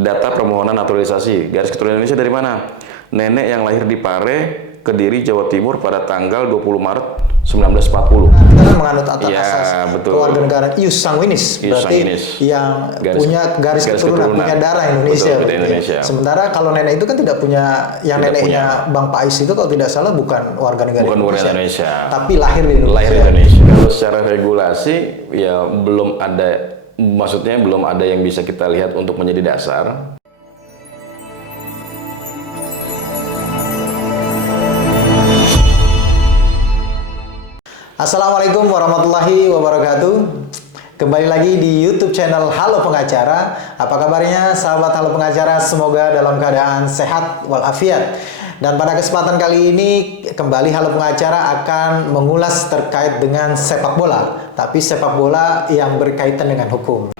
Data permohonan naturalisasi. Garis keturunan Indonesia dari mana? Nenek yang lahir di Pare, Kediri, Jawa Timur pada tanggal 20 Maret 1940. Kita kan menganut atas Iya, asas betul. kewarganegaraan ius sanguinis, Ius berarti sanguinis. yang Garis- punya garis keturunan, punya darah Indonesia. Betul, berarti ya. Indonesia. Sementara kalau nenek itu kan tidak punya, yang Tidak neneknya Bang Pais itu kalau tidak salah bukan warga negara Bukan warga Indonesia, Indonesia. tapi lahir di Indonesia. Lahir di Indonesia. Kalau secara regulasi ya belum ada, maksudnya belum ada yang bisa kita lihat untuk menjadi dasar. Assalamualaikum warahmatullahi wabarakatuh. Kembali lagi di YouTube channel Halo Pengacara. Apa kabarnya sahabat Halo Pengacara? Semoga dalam keadaan sehat walafiat. Dan pada kesempatan kali ini kembali Halo Pengacara akan mengulas terkait dengan sepak bola, tapi sepak bola yang berkaitan dengan hukum.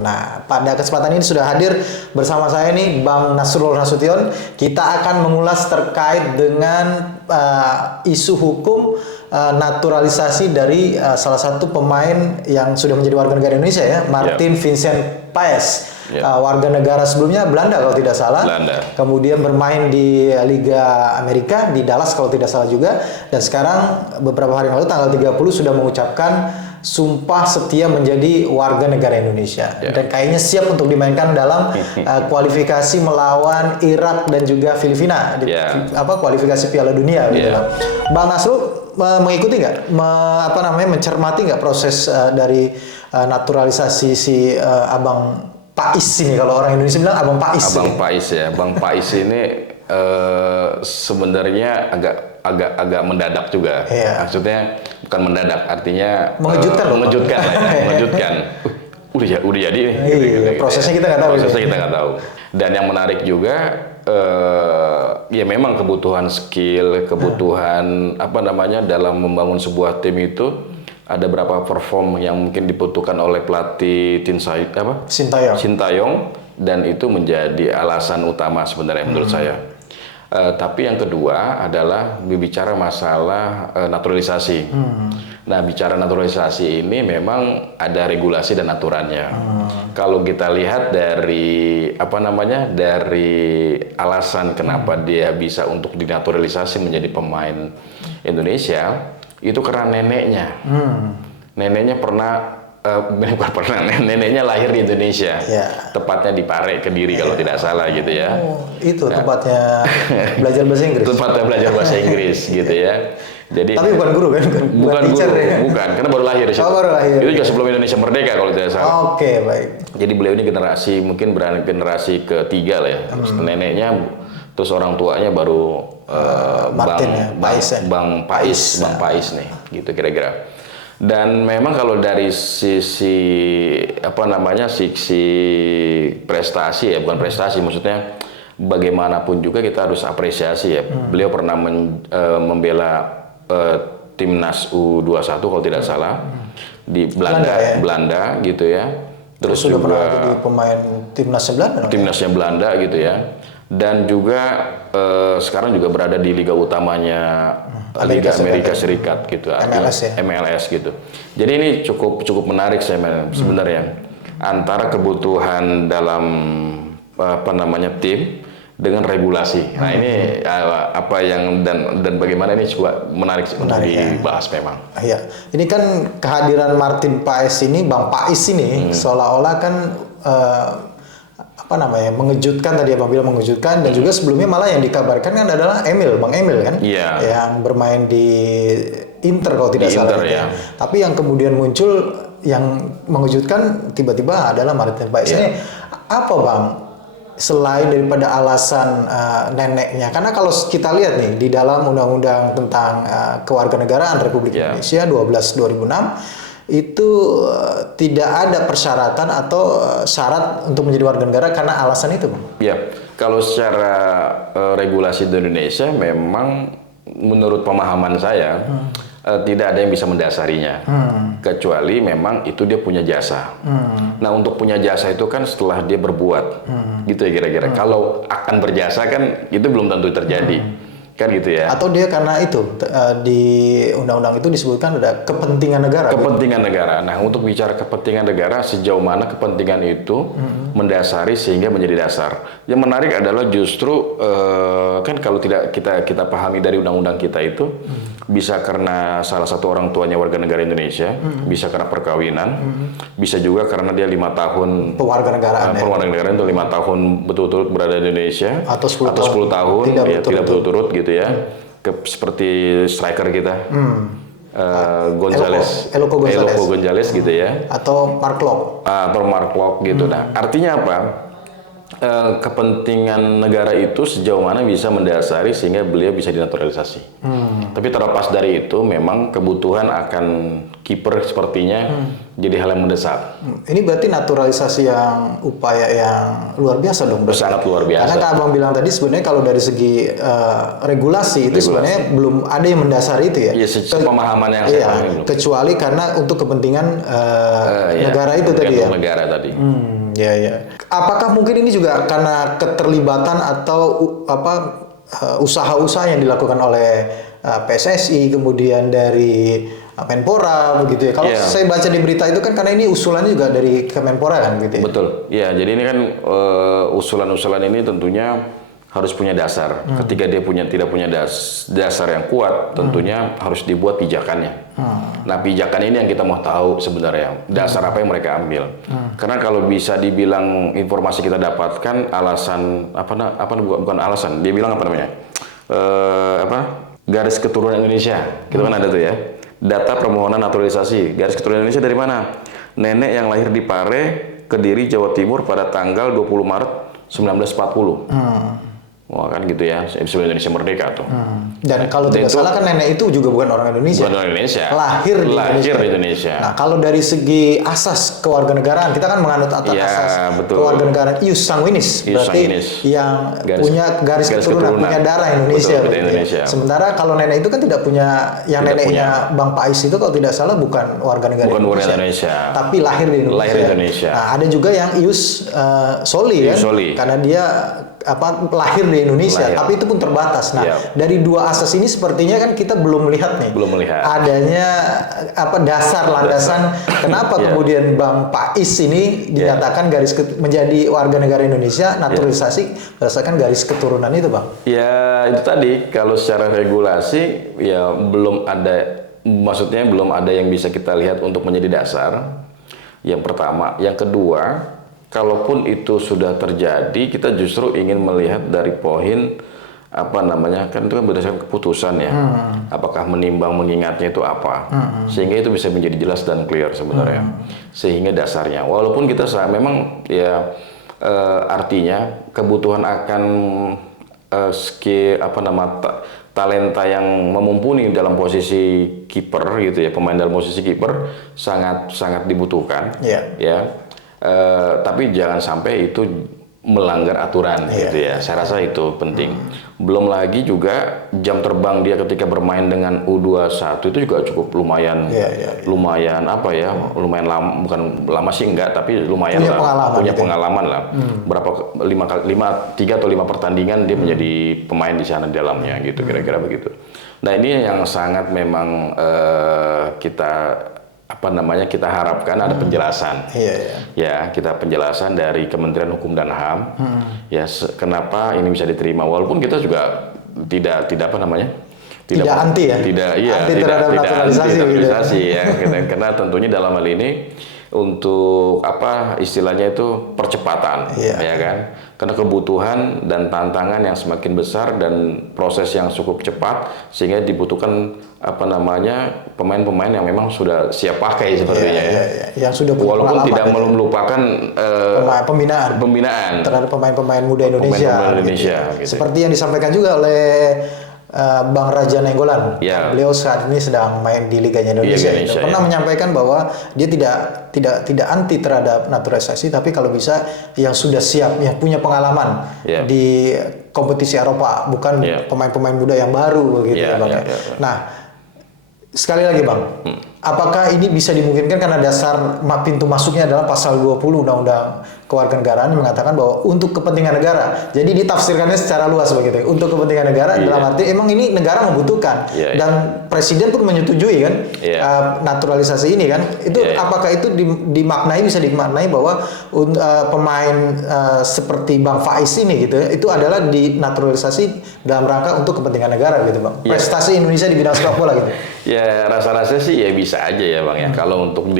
Nah, pada kesempatan ini sudah hadir bersama saya nih Bang Nasrul Nasution. Kita akan mengulas terkait dengan isu hukum naturalisasi dari salah satu pemain yang sudah menjadi warga negara Indonesia ya, Martin Vincent Paes. Warga negara sebelumnya Belanda kalau tidak salah. Belanda. Kemudian bermain di Liga Amerika di Dallas kalau tidak salah juga. Dan sekarang beberapa hari lalu tanggal 30 sudah mengucapkan sumpah setia menjadi warga negara Indonesia. Dan kayaknya siap untuk dimainkan dalam kualifikasi melawan Irak dan juga Filipina di kualifikasi Piala Dunia gitu kan. Bang Nasrul mengikuti nggak, mencermati nggak proses dari naturalisasi si Abang Pais ini, kalau orang Indonesia bilang Abang Pais. Abang Pais ya, Bang Pais ini sebenarnya agak mendadak juga. Maksudnya bukan mendadak, artinya mengejutkan lah ya, mengejutkan. Udah jadi nih. Prosesnya kita nggak tahu. Prosesnya kita nggak tahu. Dan yang menarik juga, ya memang kebutuhan skill, kebutuhan dalam membangun sebuah tim itu. Ada berapa perform yang mungkin dibutuhkan oleh pelatih Sintayong, dan itu menjadi alasan utama sebenarnya menurut saya. Tapi yang kedua adalah berbicara masalah naturalisasi. Nah, bicara naturalisasi ini memang ada regulasi dan aturannya. Kalau kita lihat dari dari alasan kenapa dia bisa untuk dinaturalisasi menjadi pemain Indonesia, itu karena neneknya. Neneknya neneknya lahir di Indonesia. Tepatnya di Pare, Kediri kalau tidak salah gitu ya. Itu tempatnya belajar bahasa Inggris. Tempatnya belajar bahasa Inggris gitu ya. Jadi tapi bukan guru kan? Bukan guru, bukan, karena baru lahir di situ. Baru lahir. Itu juga sebelum Indonesia merdeka kalau tidak salah. Oke, baik. Jadi beliau ini mungkin generasi ketiga lah ya. Neneknya, terus orang tuanya baru Bang Pais nih, gitu kira-kira. Dan memang kalau dari sisi sisi prestasi ya, bukan prestasi, maksudnya bagaimanapun juga kita harus apresiasi ya. Beliau pernah membela timnas U21 kalau tidak salah di Belanda gitu ya. Terus juga pernah jadi pemain timnasnya Belanda. Timnasnya Belanda gitu ya. Dan juga sekarang juga berada di liga utamanya Liga Amerika Serikat gitu, MLS gitu. Jadi ini cukup menarik sebenarnya antara kebutuhan dalam tim dengan regulasi. Nah, ini dan bagaimana ini juga menarik untuk dibahas memang. Iya. Ini kan kehadiran Martin Paes ini, Bang Pais ini seolah-olah kan mengejutkan, tadi Abang bilang mengejutkan, dan juga sebelumnya malah yang dikabarkan kan adalah Bang Emil kan, yang bermain di Inter kalau tidak salah. Tapi yang kemudian muncul yang mengejutkan tiba-tiba adalah Martin Paes. Ini apa Bang? Selain daripada alasan neneknya, karena kalau kita lihat nih di dalam Undang-Undang tentang Kewarganegaraan Republik Indonesia 12/2006 itu tidak ada persyaratan atau syarat untuk menjadi warga negara karena alasan itu, Bang. Iya, kalau secara regulasi di Indonesia memang menurut pemahaman saya tidak ada yang bisa mendasarinya, kecuali memang itu dia punya jasa. Nah, untuk punya jasa itu kan setelah dia berbuat. Gitu ya kira-kira. Kalau akan berjasa kan itu belum tentu terjadi. Kan gitu ya. Atau dia karena itu di undang-undang itu disebutkan ada kepentingan negara. Kepentingan negara. Nah, untuk bicara kepentingan negara, sejauh mana kepentingan itu mendasari sehingga menjadi dasar. Yang menarik adalah justru kan kalau tidak kita pahami dari undang-undang kita itu bisa karena salah satu orang tuanya warga negara Indonesia, bisa karena perkawinan, bisa juga karena dia 5 tahun pewarganegaraan. Pewarganegaraan itu 5 tahun betul-betul berada di Indonesia atau 10 tahun tidak betul-turut gitu ya. Seperti striker kita. Eloko Gonzalez gitu ya. Atau Mark Locke. Gitu. Nah, artinya apa? Kepentingan negara itu sejauh mana bisa mendasari sehingga beliau bisa dinaturalisasi. Tapi terlepas dari itu, memang kebutuhan akan kiper sepertinya jadi hal yang mendesak. Ini berarti naturalisasi yang upaya yang luar biasa dong. Sangat luar biasa. Karena Abang bilang tadi sebenarnya kalau dari segi regulasi itu sebenarnya belum ada yang mendasari itu ya. Iya, pemahaman yang saya pahami belum. Kecuali karena untuk kepentingan negara itu tadi ya. Negara tadi. Ya. Apakah mungkin ini juga karena keterlibatan atau usaha-usaha yang dilakukan oleh PSSI kemudian dari Menpora begitu ya. Kalau saya baca di berita itu kan karena ini usulannya juga dari Kemenpora kan gitu ya. Betul. Ya, jadi ini kan usulan-usulan ini tentunya harus punya dasar. Ketika dia tidak punya dasar yang kuat, tentunya harus dibuat pijakannya. Nah, pijakan ini yang kita mau tahu sebenarnya dasar apa yang mereka ambil. Karena kalau bisa dibilang informasi kita dapatkan alasan bukan alasan, dia bilang apa namanya? Garis keturunan Indonesia. Itu kan ada tuh ya. Data permohonan naturalisasi. Garis keturunan Indonesia dari mana? Nenek yang lahir di Pare, Kediri, Jawa Timur pada tanggal 20 Maret 1940. Wah, kan gitu ya, sebelum Indonesia merdeka tuh. Dan kalau tidak salah kan nenek itu juga bukan orang Indonesia. Bukan orang Indonesia. Lahir di Indonesia. Nah, kalau dari segi asas kewarganegaraan, kita kan menganut atas asas kewarganegaraan ius sanguinis. Berarti yang punya garis keturunan, punya darah Indonesia. Betul, Indonesia. Sementara kalau nenek itu kan tidak punya, yang neneknya Bang Pais itu kalau tidak salah bukan warga negara Indonesia. Tapi lahir di Indonesia. Nah, ada juga yang ius soli kan, karena dia lahir di Indonesia, tapi itu pun terbatas. Nah, dari dua asas ini sepertinya kan kita belum melihat adanya dasar landasan kenapa kemudian Bang Pais ini dinyatakan menjadi warga negara Indonesia naturalisasi berdasarkan garis keturunan itu, Bang. Ya, itu tadi kalau secara regulasi ya belum ada, maksudnya belum ada yang bisa kita lihat untuk menjadi dasar. Yang pertama, yang kedua, kalaupun itu sudah terjadi, kita justru ingin melihat dari poin kan itu kan berdasarkan keputusan ya. Apakah menimbang mengingatnya itu apa? Sehingga itu bisa menjadi jelas dan clear sebenarnya. Sehingga dasarnya, walaupun kita memang ya artinya kebutuhan akan talenta yang memumpuni dalam posisi kiper gitu ya, pemain dalam posisi kiper sangat dibutuhkan. Ya. Tapi jangan sampai itu melanggar aturan gitu ya. Saya rasa itu penting. Belum lagi juga jam terbang dia ketika bermain dengan U21 itu juga cukup lumayan lumayan lama, bukan lama sih enggak, tapi lumayan punya pengalaman lah. Berapa 3 atau 5 pertandingan dia menjadi pemain di sana di dalamnya gitu, kira-kira begitu. Nah, ini yang sangat memang kita harapkan ada penjelasan. Ya, kita penjelasan dari Kementerian Hukum dan HAM. Ya, kenapa ini bisa diterima walaupun kita juga tidak anti naturalisasi ya. Karena tentunya dalam hal ini untuk istilahnya itu percepatan, ya kan? Karena kebutuhan dan tantangan yang semakin besar dan proses yang cukup cepat sehingga dibutuhkan pemain-pemain yang memang sudah siap pakai sepertinya yang sudah punya walaupun tidak melupakan pembinaan terhadap pemain-pemain muda Indonesia, gitu. Seperti yang disampaikan juga oleh Bang Raja Nenggolan, beliau saat ini sedang main di Liganya Indonesia. Pernah menyampaikan bahwa dia tidak anti terhadap naturalisasi, tapi kalau bisa yang sudah siap, yang punya pengalaman di kompetisi Eropa, bukan pemain-pemain muda yang baru begitu Bang. Nah, sekali lagi Bang, apakah ini bisa dimungkinkan karena dasar pintu masuknya adalah pasal 20 Undang-Undang kewarganegaraan mengatakan bahwa untuk kepentingan negara. Jadi ditafsirkannya secara luas begitu. Untuk kepentingan negara dalam arti emang ini negara membutuhkan dan presiden pun menyetujui kan naturalisasi ini kan. Itu apakah itu bisa dimaknai bahwa pemain seperti Bang Faiz ini gitu itu adalah dinaturalisasi dalam rangka untuk kepentingan negara gitu Bang. Prestasi Indonesia di bidang sepak bola gitu. Ya rasa-rasa sih ya bisa aja ya Bang ya. Kalau untuk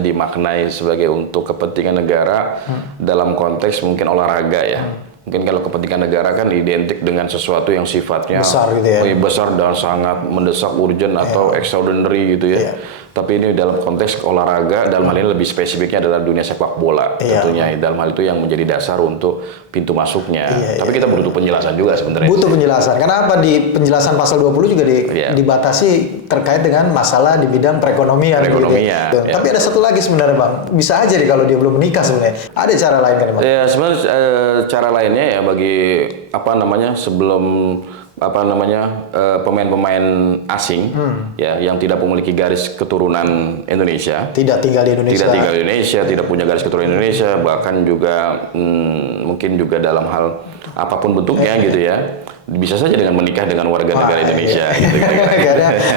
dimaknai sebagai untuk kepentingan negara dalam konteks mungkin olahraga ya. Mungkin kalau kepentingan negara kan identik dengan sesuatu yang sifatnya besar, gitu ya. Besar dan sangat mendesak, urgent atau extraordinary gitu ya. Tapi ini dalam konteks olahraga, dalam hal ini lebih spesifiknya adalah dunia sepak bola tentunya. Dalam hal itu yang menjadi dasar untuk pintu masuknya. Tapi kita butuh penjelasan juga sebenarnya. Butuh penjelasan. Kenapa di penjelasan pasal 20 juga dibatasi terkait dengan masalah di bidang perekonomian. Gitu. Tapi ada satu lagi sebenarnya Bang. Bisa aja nih kalau dia belum menikah sebenarnya. Ada cara lain kan Bang? Ya sebenarnya cara lainnya ya bagi sebelum pemain-pemain asing ya yang tidak memiliki garis keturunan Indonesia, tidak tinggal di Indonesia, tidak punya garis keturunan Indonesia, bahkan juga mungkin juga dalam hal apapun bentuknya gitu ya, bisa saja dengan menikah dengan warga negara Indonesia. Gitu,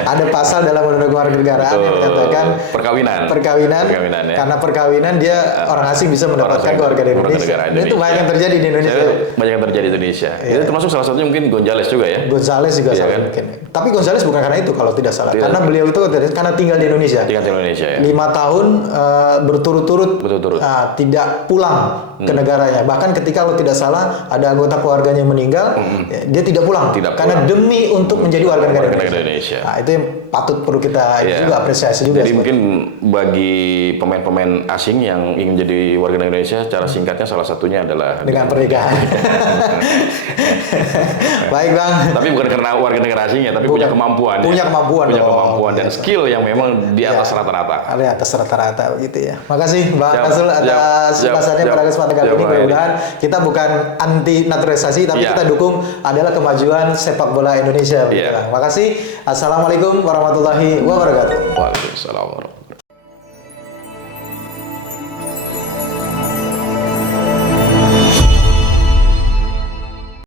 ada pasal dalam undang-undang kewarganegaraan yang mengatakan perkawinan ya. Karena perkawinan dia orang asing bisa mendapatkan kewarganegaraan Indonesia. Itu banyak yang terjadi di Indonesia. Banyak yang terjadi di Indonesia. Itu termasuk salah satunya mungkin Gonzales juga ya. Gonzales juga salah mungkin. Tapi Gonzales bukan karena itu kalau tidak salah. Karena beliau itu karena tinggal di Indonesia. Tinggal di Indonesia ya. 5 tahun berturut-turut tidak pulang ke negaranya. Bahkan ketika kalau tidak salah ada anggota keluarganya yang meninggal, dia tidak pulang. Karena demi untuk menjadi warga negara Indonesia. Nah, itu yang patut perlu kita juga apresiasi juga. Jadi mungkin bagi pemain-pemain asing yang ingin menjadi warga negara Indonesia, cara singkatnya salah satunya adalah dengan pernikahan. Baik Bang. Tapi bukan karena warga negara asingnya, tapi punya kemampuan. Punya kemampuan Dan skill yang memang di atas rata-rata. Di atas rata-rata gitu ya. Makasih Bang Azrul atas ulasannya pada kesempatan kali ini. Mudah-mudahan kita bukan anti naturalisasi, tapi kita dukung adalah kemajuan sepak bola Indonesia. Makasih. Assalamualaikum warahmatullahi wabarakatuh. Waalaikumsalam.